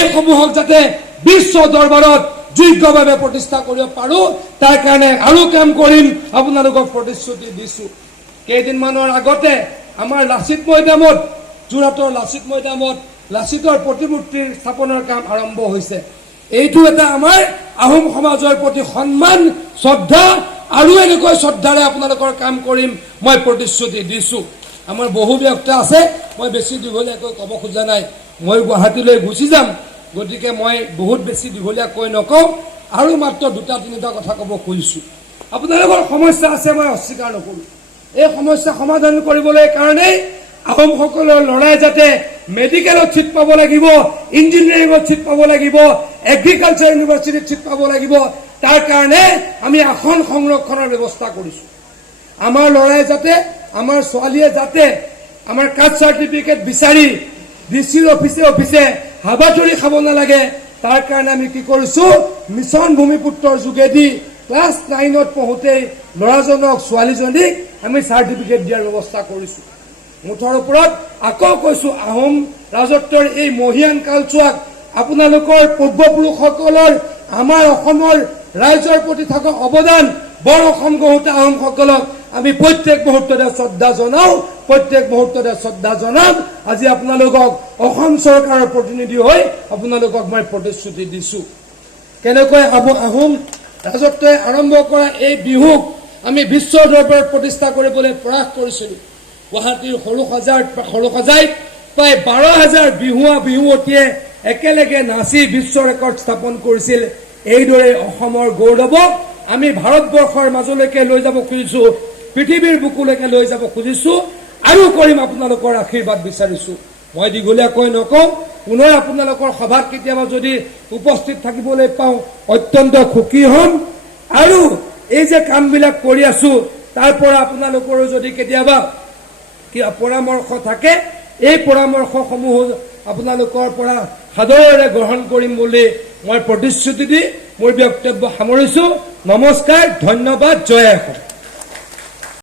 এইসমূহক যাতে বিশ্ব দৰবাৰত যোগ্যভাৱে প্ৰতিষ্ঠা কৰিব পাৰো তাৰ কাৰণে আৰু কাম কৰিম আপোনালোকক প্ৰতিশ্ৰুতি দিছো। কেইদিনমানৰ আগতে আমাৰ লাচিত মৈদামত যোৰহাটৰ লাচিত মৈদামত লাচিতৰ প্ৰতিমূৰ্তিৰ স্থাপনৰ কাম আৰম্ভ হৈছে। এইটো এটা আমাৰ আহোম সমাজৰ প্ৰতি সন্মান শ্ৰদ্ধা আৰু এনেকৈ শ্ৰদ্ধাৰে আপোনালোকৰ কাম কৰিম মই প্ৰতিশ্ৰুতি দিছো। আমাৰ বহু ব্যক্তি আছে, মই বেছি দীঘলীয়াকৈ ক'ব খোজা নাই, মই গুৱাহাটীলৈ গুচি যাম, গতিকে মই বহুত বেছি দীঘলীয়াকৈ নকওঁ আৰু মাত্ৰ দুটা তিনিটা কথা ক'ব খুজিছো। আপোনালোকৰ সমস্যা আছে, মই অস্বীকাৰ নকৰোঁ। এই সমস্যা সমাধান কৰিবলৈ কাৰণেই আহোমসকলৰ ল'ৰাই যাতে মেডিকেলত ছিট পাব লাগিব, ইঞ্জিনিয়াৰিঙত ছিট পাব লাগিব, এগ্ৰিকালচাৰ ইউনিভাৰ্চিটিত ছিট পাব লাগিব, তাৰ কাৰণে আমি আসন সংৰক্ষণৰ ব্যৱস্থা কৰিছোঁ। আমাৰ ল'ৰাই যাতে, আমাৰ ছোৱালীয়ে যাতে আমাৰ কাষ্ট চাৰ্টিফিকেট বিচাৰি ডিচিৰ অফিচে হাবাথুৰি খাব নালাগে, তাৰ কাৰণে আমি কি কৰিছোঁ, মিছন ভূমিপুত্ৰৰ যোগেদি ক্লাছ 9ত পঢ়োঁতেই ল'ৰাজনক ছোৱালীজনীক আমি চাৰ্টিফিকেট দিয়াৰ ব্যৱস্থা কৰিছোঁ। মুঠৰ ওপৰত আকৌ কৈছোঁ, আহোম ৰাজত্বৰ এই মহিয়ান কালছোৱাক আপোনালোকৰ পূৰ্বপুৰুষসকলৰ আমাৰ অসমৰ ৰাইজৰ প্ৰতি থকা অৱদান, বৰ অসম গঢ়োতা আহোমসকলক আমি প্ৰত্যেক মুহূৰ্ততে শ্ৰদ্ধা জনাওঁ, প্ৰত্যেক মুহূৰ্ততে শ্ৰদ্ধা জনাম। আজি আপোনালোকক অসম চৰকাৰৰ প্ৰতিনিধি হৈ আপোনালোকক মই প্ৰতিশ্ৰুতি দিছোঁ। কেনেকৈ আহোম ৰাজত্বই আৰম্ভ কৰা এই বিহুক আমি বিশ্ব দৰবাৰত প্ৰতিষ্ঠা কৰিবলৈ প্ৰয়াস কৰিছিলোঁ। গুৱাহাটীৰ সৰুসজাইত প্ৰায় 12,000 বিহুৱতীয়ে একেলগে নাচি বিশ্ব ৰেকৰ্ড স্থাপন কৰিছিল। এইদৰে অসমৰ গৌৰৱক আমি ভাৰতবৰ্ষৰ মাজলৈকে লৈ যাব খুজিছোঁ, পৃথিৱীৰ বুকুলৈকে লৈ যাব খুজিছোঁ আৰু কৰিম। আপোনালোকৰ আশীৰ্বাদ বিচাৰিছোঁ। মই দীঘলীয়াকৈ নকওঁ, পুনৰ আপোনালোকৰ সভাত কেতিয়াবা যদি উপস্থিত থাকিবলৈ পাওঁ অত্যন্ত সুখী হ'ম। আৰু এই যে কামবিলাক কৰি আছোঁ তাৰ পৰা আপোনালোকৰো যদি কেতিয়াবা পৰামৰ্শ থাকে, এই পৰামৰ্শসমূহ আপোনালোকৰ পৰা সাদৰেৰে গ্ৰহণ কৰিম বুলি মই প্ৰতিশ্ৰুতি দি মোৰ বক্তব্য সামৰিছোঁ। নমস্কাৰ, ধন্যবাদ, জয় অসম।